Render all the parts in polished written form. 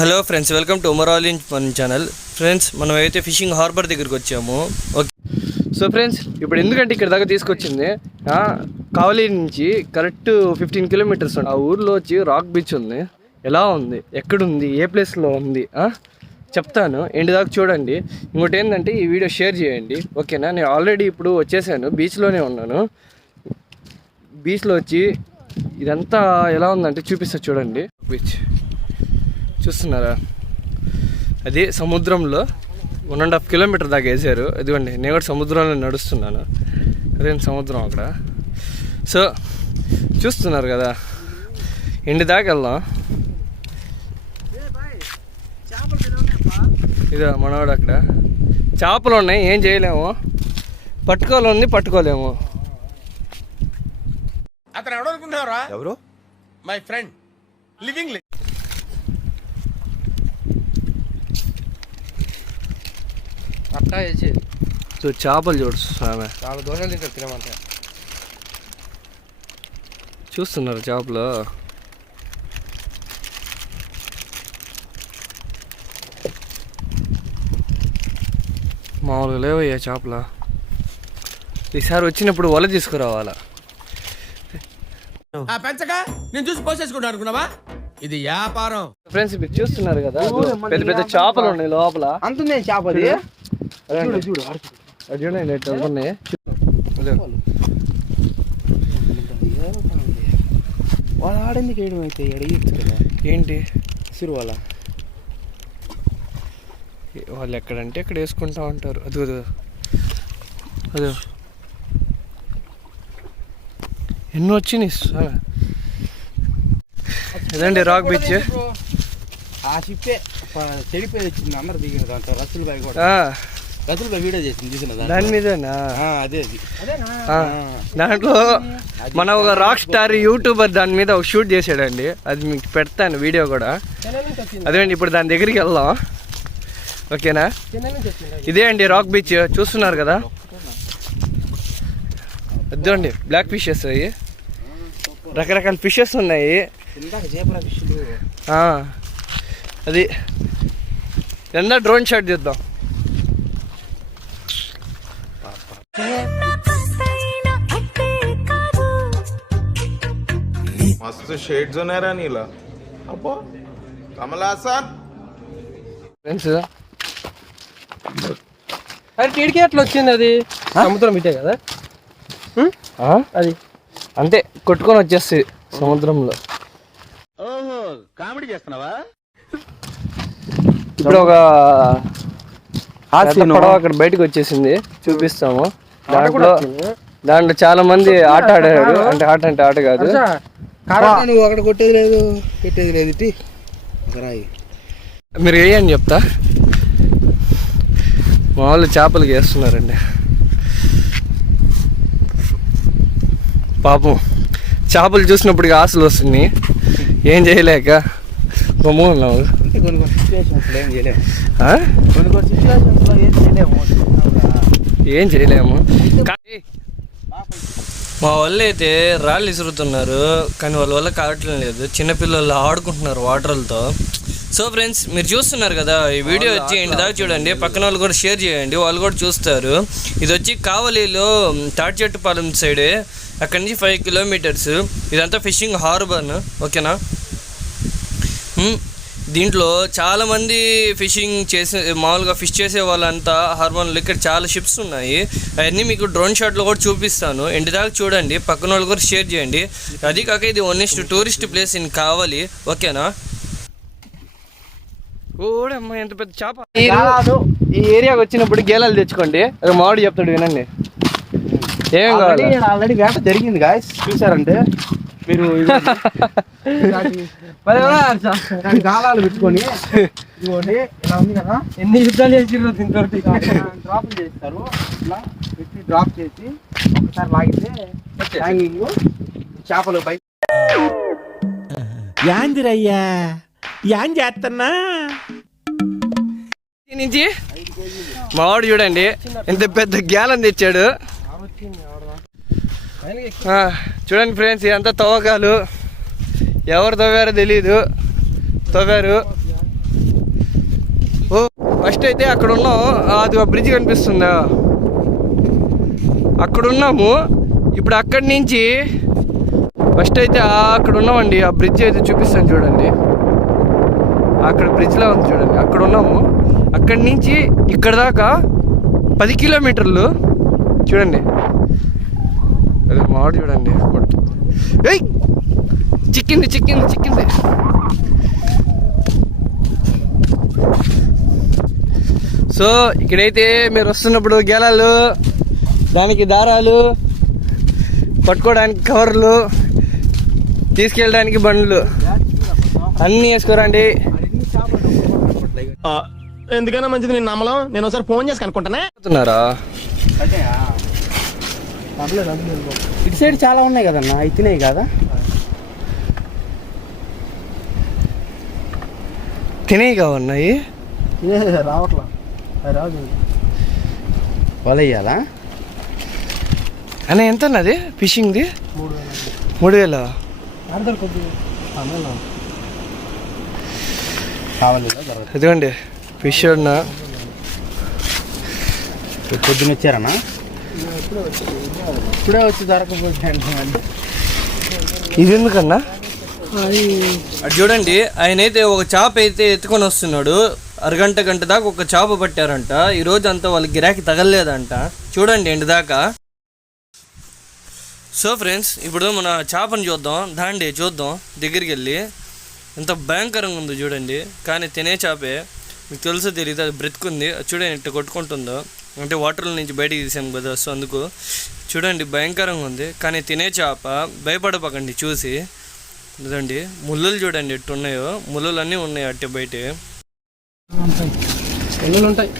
Hello friends, welcome to Umar all in one channel. Friends, మనం అయితే fishing harbour దగ్గరికి వచ్చాము. ఓకే, సో ఫ్రెండ్స్, ఇప్పుడు ఎందుకంటే ఇక్కడ దాకా తీసుకొచ్చింది కావలి నుంచి కరెక్ట్ 15 కిలోమీటర్స్ ఉంది. ఆ ఊర్లో వచ్చి రాక్ బీచ్ ఉంది. ఎలా ఉంది, ఎక్కడుంది, ఏ ప్లేస్లో ఉంది చెప్తాను. ఎండ్ దాకా చూడండి. ఇంకోటి ఏంటంటే ఈ వీడియో షేర్ చేయండి, ఓకేనా? నేను ఆల్రెడీ ఇప్పుడు వచ్చేసాను, బీచ్లోనే ఉన్నాను. బీచ్లో వచ్చి ఇదంతా ఎలా ఉందంటే చూపిస్తా చూడండి. బీచ్ చూస్తున్నారా? అది సముద్రంలో 1.5 కిలోమీటర్ దాకా వేసారు. ఇదిగోండి, నేను కూడా సముద్రంలో నడుస్తున్నాను. అదే సముద్రం అక్కడ. సో చూస్తున్నారు కదా, ఎండి దాకా వెళ్దాం. ఇదో మనవాడు అక్కడ చేపలు ఉన్నాయి, ఏం చేయలేము. పట్టుకోవాలి, పట్టుకోలేము. అతను ఎవరనుకుంటున్నారా? ఎవరు? My friend living. అట్టా వేసి సో చేపలు చూడు, చాలా దోషాలు తింటారు తినమంటే. చూస్తున్నారు చేపలు. మామూలుగా లేవయ్యా చేపలు. ఈసారి వచ్చినప్పుడు వల తీసుకురావాలా. పెంచగా నేను చూసి పోసేసుకుంటా అనుకున్నావా? ఇది వ్యాపారం. ఫ్రెండ్స్, మీరు చూస్తున్నారు కదా, పెద్ద పెద్ద చేపలు ఉన్నాయి లోపల. అంతున్నాయి చేపది. వెళ్తున్నాయి. వాళ్ళు ఆడెందుకు వేయడం అయితే ఏంటి సిరు వాళ్ళు ఎక్కడంటే అక్కడ వేసుకుంటా ఉంటారు. అదో అదో ఎన్నో వచ్చినాయి. ఇదండి రాక్ బీచ్. ఆ షిప్పే చెడిపోయి వచ్చింది. అందరు దిగిన దాంట్లో రసూల్ బాయ్ కూడా వీడియో చేసింది, చూసిన దాని మీదనా? అదే దాంట్లో మన ఒక రాక్ స్టార్ యూట్యూబర్ దాని మీద ఒక షూట్ చేసాడండి. అది మీకు పెడతాను వీడియో కూడా. అదేండి, ఇప్పుడు దాని దగ్గరికి వెళ్దాం, ఓకేనా? ఇదే అండి రాక్ బీచ్, చూస్తున్నారు కదా. అదండి బ్లాక్ ఫిషెస్, అవి రకరకాల ఫిషెస్ ఉన్నాయి. అది ఎంత డ్రోన్ షాట్ చేద్దాం. मस्त शेड्स होणार नीला अप्पा कमला हसन ఫ్రెండ్స్, అది కిటికీ ఎట్లా వచ్చింది? అది సముద్రం ఇటే కదా అది అంతే, కొట్టుకొని వచ్చేస్తుంది సముద్రంలో. ఓహో, కామెడీ చేస్తున్నావా? ఇప్పుడు ఒక పడవ అక్కడ బయటకు వచ్చేసింది, చూపిస్తాము. దాంట్లో చాలా మంది ఆట ఆడారు. అంటే ఆట కాదు, నువ్వు అక్కడ కొట్టేది లేదు, పెట్టేది లేదు. మీరు వేయండి చెప్తా. మా వాళ్ళు చేపలకి వేస్తున్నారండి. పాపం చేపలు చూసినప్పుడు ఆశలు వస్తున్నాయి, ఏం చేయలేక గమ్ము ఉన్నాము. ఏం చేయలేము. మా వాళ్ళు అయితే రాళ్ళు విసురుతున్నారు, కానీ వాళ్ళ వల్ల కావట్లేదు లేదు. చిన్నపిల్లలు ఆడుకుంటున్నారు వాటర్లతో. సో ఫ్రెండ్స్, మీరు చూస్తున్నారు కదా, ఈ వీడియో వచ్చి ఇంటి దాకా చూడండి. పక్కన వాళ్ళు కూడా షేర్ చేయండి, వాళ్ళు కూడా చూస్తారు. ఇది వచ్చి కావలిలో తాటిచెట్టుపాలెం సైడే, అక్కడి నుంచి 5 కిలోమీటర్స్. ఇదంతా ఫిషింగ్ హార్బర్, ఓకేనా? దీంట్లో చాలామంది ఫిషింగ్ చేసే, మామూలుగా ఫిష్ చేసే వాళ్ళంతా హార్బర్లో ఇక్కడ చాలా షిప్స్ ఉన్నాయి. అవన్నీ మీకు డ్రోన్ షాట్లో కూడా చూపిస్తాను. ఎండి దాకా చూడండి, పక్కన వాళ్ళు కూడా షేర్ చేయండి. అది కాక ఇది ఓనెస్ట్ టూరిస్ట్ ప్లేస్ ఇన్ కావాలి, ఓకేనా? ఓడమ్మా, ఎంత పెద్ద చేప. ఈ ఏరియాకి వచ్చినప్పుడు గేలాలు తెచ్చుకోండి. అది మామిడి చెప్తాడు, వినండి. ఏం కావాలి? ఆల్రెడీ వేట జరిగింది గాయస్, చూసారంటే మీరు గాలాలు పెట్టుకొని ఇదిగోండి, ఇలా ఉంది కదా. ఎన్ని యుద్ధాలు చేసిర్రు దీంతో. డ్రాప్ చేస్తారు, ఇట్లా పెట్టి డ్రాప్ చేసి ఒకసారి లాగితే హ్యాంగింగ్ చేపలు బయట. యాందిరయ్యా, యాన్ చేస్తున్నా నుంచి మావాడు చూడండి ఎంత పెద్ద గ్యాలం తెచ్చాడు. చూడండి ఫ్రెండ్స్, ఇదంతా తవ్వకాలు. ఎవరు తవ్వారో తెలీదు, తవ్వారు. ఫస్ట్ అయితే అక్కడ ఉన్నాం, అది బ్రిడ్జ్ కనిపిస్తుందా, అక్కడ ఉన్నాము. ఇప్పుడు అక్కడి నుంచి ఫస్ట్ అయితే అక్కడ ఉన్నామండి, ఆ బ్రిడ్జ్ అయితే చూపిస్తాను చూడండి, అక్కడ బ్రిడ్జ్లా ఉంది చూడండి, అక్కడ ఉన్నాము. అక్కడి నుంచి ఇక్కడ దాకా 10 కిలోమీటర్లు చూడండి. అదే మాడు చూడండి, ఏయ్ చిక్కింది. సో ఇక్కడైతే మీరు వస్తున్నప్పుడు గేలాలు, దానికి దారాలు, పట్టుకోవడానికి కవర్లు, తీసుకెళ్ళడానికి బండ్లు అన్నీ వేసుకోరండి. ఎందుకైనా మంచిది నేను నమ్మలం. నేను ఒకసారి ఫోన్ చేసి కనుక్కుంటానే. చెప్తున్నారా? ఇటు సైడ్ చాలా ఉన్నాయి కదన్నా, ఇచ్చినాయి కదా. తినేవి కావన్నాయి, రావట్లా, రాదు. వల వేయాలా అన్న? ఎంత అన్నది ఫిషింగ్ది? 3,000. కావాలి ఇదిగోండి ఫిష్ అన్న. పొద్దున్న వచ్చారన్నా? ఇప్పుడే వచ్చి దొరకపోతే ఇది ఎందుకన్నా? అది చూడండి, ఆయన అయితే ఒక చేప అయితే ఎత్తుకొని వస్తున్నాడు. గంట దాకా ఒక చేప పట్టారంట. ఈరోజు అంతా వాళ్ళకి గిరాకీ తగలలేదంట. చూడండి ఎండు దాకా. సో ఫ్రెండ్స్, ఇప్పుడు మన చేపను చూద్దాం దగ్గరికి వెళ్ళి. ఎంత భయంకరంగా ఉందో చూడండి. కానీ తినే చేపే, మీకు తెలుసో తెలియదు, అది బ్రతుకుంది. చూడండి ఇట్లా కొట్టుకుంటుందో, అంటే వాటర్ల నుంచి బయటికి తీసాను కదా, సో అందుకు చూడండి భయంకరంగా ఉంది. కానీ తినే చేప, భయపడపకండి చూసి. ఇదండి ముళ్ళులు చూడండి ఎట్టున్నాయో, ముళ్ళులు అన్నీ ఉన్నాయి అట్టే బయట. ఉంటాయి.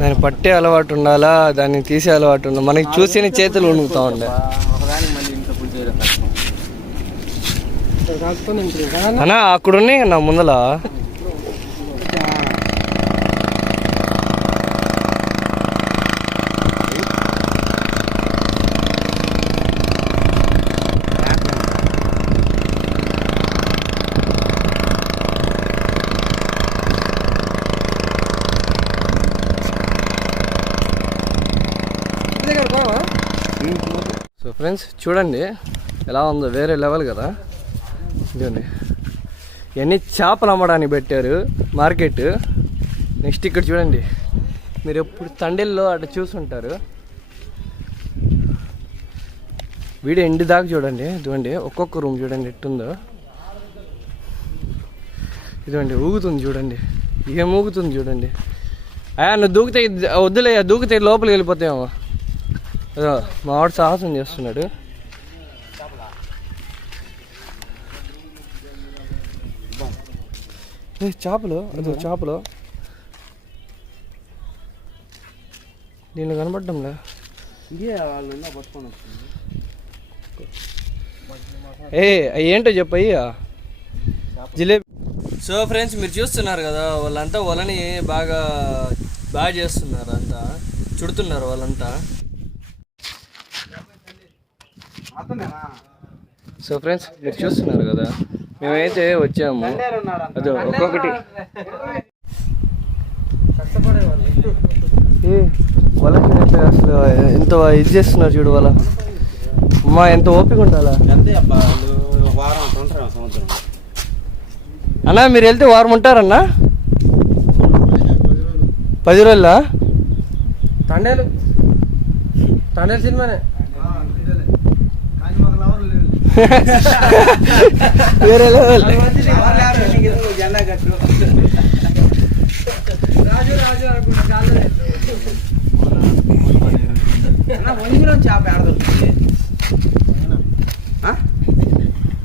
దాన్ని పట్టే అలవాటు ఉండాలా, దాన్ని తీసే అలవాటు ఉండాలి. మనకి చూసిన చేతులు ఉణుకుతా ఉండే. అన్నా అక్కడ ఉన్నాయి నా ముందల. సో ఫ్రెండ్స్ చూడండి ఎలా ఉందో, వేరే లెవెల్ కదా. ఇదండి ఇవన్నీ చేపలు అమ్మడానికి పెట్టారు మార్కెట్. నెక్స్ట్ ఇక్కడ చూడండి, మీరు ఎప్పుడు తండేల్లో అటు చూసుంటారు. వీడియో ఎండి దాకా చూడండి. ఇదిగోండి ఒక్కొక్క రూమ్ చూడండి ఎట్టుందో. ఇదిగోండి ఊగుతుంది చూడండి, ఏం ఊగుతుంది చూడండి. నువ్వు దూకితే వద్దులే, దూకితే లోపలికి వెళ్ళిపోతాయేమో. మా వాడు సాహసం చేస్తున్నాడు. చేపలు, అదో చేపలు దీనిలో కనపడ్డంలే. ఏంటో చెప్పయ్యా జిలేబీ. సో ఫ్రెండ్స్, మీరు చూస్తున్నారు కదా, వాళ్ళంతా వలని బాగా చేస్తున్నారు, అంతా చుడుతున్నారు వాళ్ళంతా. సో ఫ్రెండ్స్, మీరు చూస్తున్నారు కదా, మేమైతే వచ్చాము. అదే ఒక్కొక్కటి వాళ్ళకి అసలు ఎంత ఇది చేస్తున్నారు చూడు వాళ్ళ. అమ్మా ఎంత ఓపిక ఉండాలా అన్నా. మీరు వెళ్తే వారం ఉంటారన్నా? 10 రోజులా? తండేలు సినిమానే వేరే లెవెల్.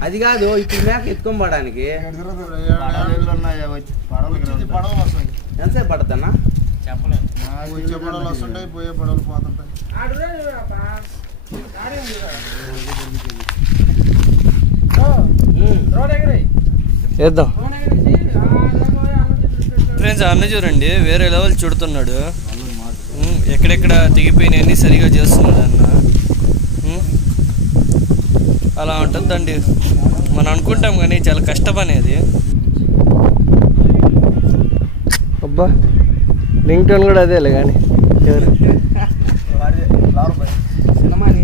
అది కాదు, ఇప్పుడు మేక ఎత్తుకొని పోవడానికి ఎంతసేపు పడుతుందన్నా? వేద్దాం ఫ్రెండ్స్. అన్న చూడండి వేరే లెవెల్ చుడుతున్నాడు. ఎక్కడెక్కడ తెగిపోయినాయన్నీ సరిగా చేస్తున్నాడు అన్న. అలా ఉంటుందండి. మనం అనుకుంటాం కానీ చాలా కష్టం అనేది. అబ్బా లింక్ టోన్ కూడా అదేలే కానీ ఎవరు సినిమాని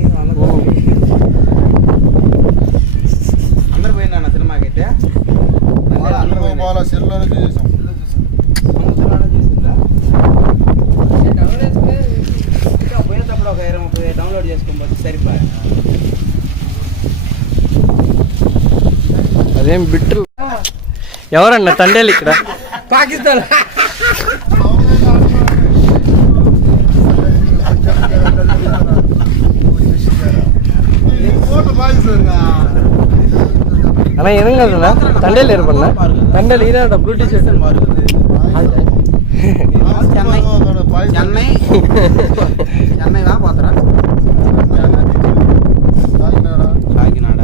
అందరు పోయినా సినిమాకైతే పోయేటప్పుడు ఒక 20-30 డౌన్లోడ్ చేసుకోవచ్చు సరిపోయి. అదేం బిట్టు ఎవరన్నా తండేలు ఇక్కడ పాకిస్తాన్ అన్నా ఏం కదన్నా తండేలు ఏర్పడినా తండేలు ఈయన blue T shirt Chennai Chennai Chennai రా పోతారా కాకినాడ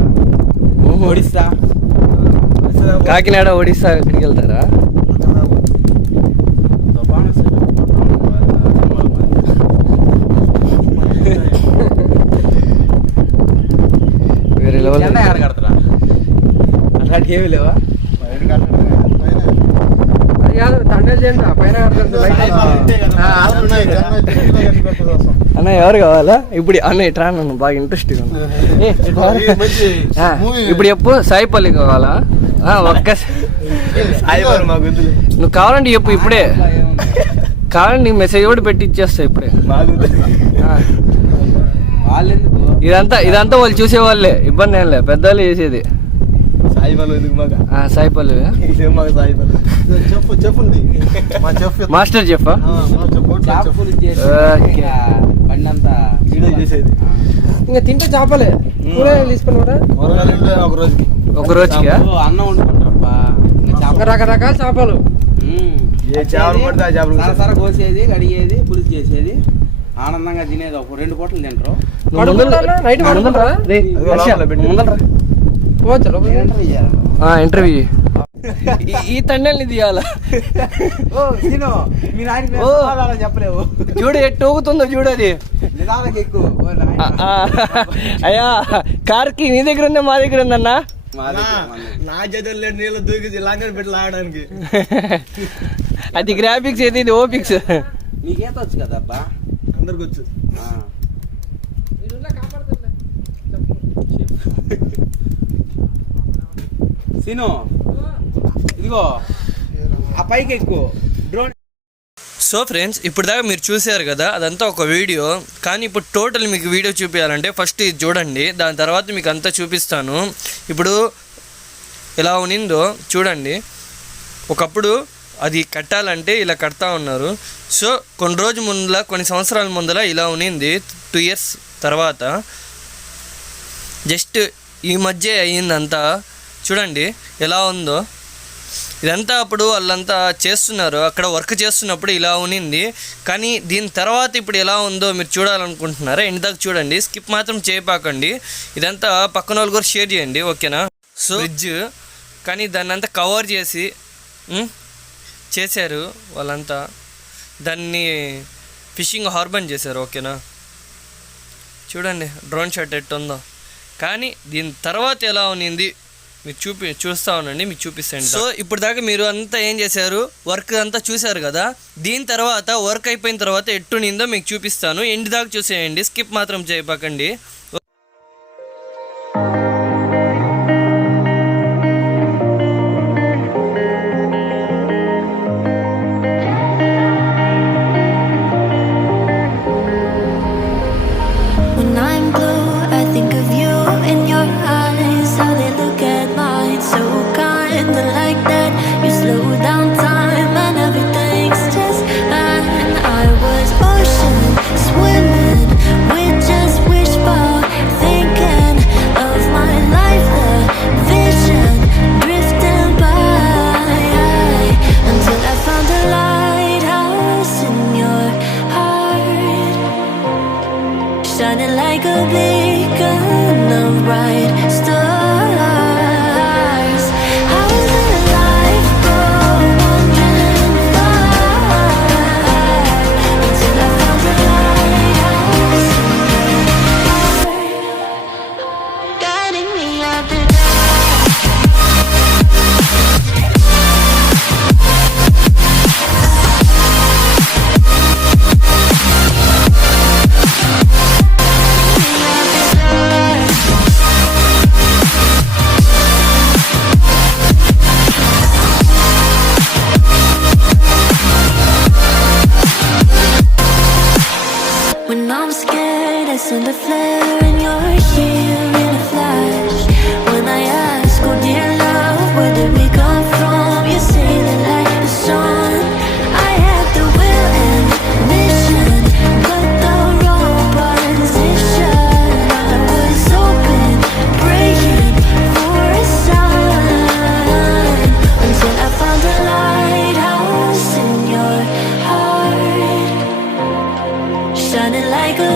ఒడిస్సా కాకినాడ ఒడిస్సా ఎక్కడికి వెళ్తారా? వేరే లెవెల్. చెన్నై ఆడ కడతారా? అలాంటి ఏమి లేవా? అన్న ఎవరు కావాలా ఇప్పుడు? అన్న ఇట్రా నన్ను బాగా ఇంట్రెస్ట్గా ఇప్పుడు చెప్పు. సాయిపల్లి కావాలా? ఒక్క నువ్వు కావాలంటే చెప్పు ఇప్పుడే. కావాలంటే నీకు మెసేజ్ కూడా పెట్టి ఇచ్చేస్తా ఇప్పుడే. ఇదంతా వాళ్ళు చూసేవాళ్ళే, ఇబ్బంది ఏం లే, పెద్దవాళ్ళు చేసేది. సాయిపల్లి మాస్టర్ చెప్పా ఇంకా తింటే చేపలే తీసుకున్నారా ఒక రోజుకి అన్నం వండుకుంటారబ్బా. రకరకాల చేపలు సర కోసేది, కడిగేది, పులుసు చేసేది, ఆనందంగా తినేది. ఒక 2 పూటలు తింటారు. ఇంటర్వ్యూ ఈ తండ్రిని తీయాలా? చెప్పలేవు. చూడు ఎట్టు ఊగుతుందో చూడది. అయ్యా కార్కి నీ దగ్గర ఉందా మా దగ్గర ఉందన్నా? నా చేతుల్లో నీళ్ళు దూకి లంకని పెట్టి లాగడానికి. అది గ్రాఫిక్స్ ఏది, ఇది ఓపిక్స్. నీకేతొచ్చు కదా అబ్బా? అందరికి వచ్చు. సీను ఇదిగో ఆ పైకి ఎక్కువ డ్రోన్. సో ఫ్రెండ్స్ ఇప్పుడు దాకా మీరు చూసారు కదా, అదంతా ఒక వీడియో. కానీ ఇప్పుడు టోటల్ మీకు వీడియో చూపించాలంటే ఫస్ట్ ఇది చూడండి, దాని తర్వాత మీకు అంతా చూపిస్తాను. ఇప్పుడు ఎలా ఉన్నిందో చూడండి. ఒకప్పుడు అది కట్టాలంటే ఇలా కడతా ఉన్నారు. సో కొన్ని సంవత్సరాల ముందర ఇలా ఉన్నింది. 2 years తర్వాత జస్ట్ ఈ మధ్య అయ్యిందంతా. చూడండి ఎలా ఉందో. ఇదంతా అప్పుడు వాళ్ళంతా చేస్తున్నారు, అక్కడ వర్క్ చేస్తున్నప్పుడు ఇలా ఉన్నింది. కానీ దీని తర్వాత ఇప్పుడు ఎలా ఉందో మీరు చూడాలనుకుంటున్నారా? ఎండ్ దాకా చూడండి, స్కిప్ మాత్రం చేయపాకండి. ఇదంతా పక్కన వాళ్ళు కూడా షేర్ చేయండి, ఓకేనా? సో బ్రిడ్జ్ కానీ దాన్ని అంతా కవర్ చేశారు వాళ్ళంతా. దాన్ని ఫిషింగ్ హార్బర్ చేశారు, ఓకేనా? చూడండి డ్రోన్ షాట్ ఎట్టుందో. కానీ దీని తర్వాత ఎలా ఉన్నింది మీరు చూస్తూ ఉండండి, మీకు చూపిస్తాను. సో ఇప్పుడు దాకా మీరు అంతా ఏం చేశారు, వర్క్ అంతా చూశారు కదా. దీని తర్వాత వర్క్ అయిపోయిన తర్వాత ఎట్టునిందో మీకు చూపిస్తాను. ఎండ్ దాకా చూసేయండి, స్కిప్ మాత్రం చేయపాకండి. Shining like a beacon of bright stars. How does life go wandering far until I found the lighthouse in your heart, guiding me out the dark. When I'm scared, I send a flare and you're here in a flash. When I ask, oh dear love, where did we come from? You say that like the sun. I had the will and mission, but the wrong position. I was open, praying for a sign, until I found a lighthouse in your heart, shining like a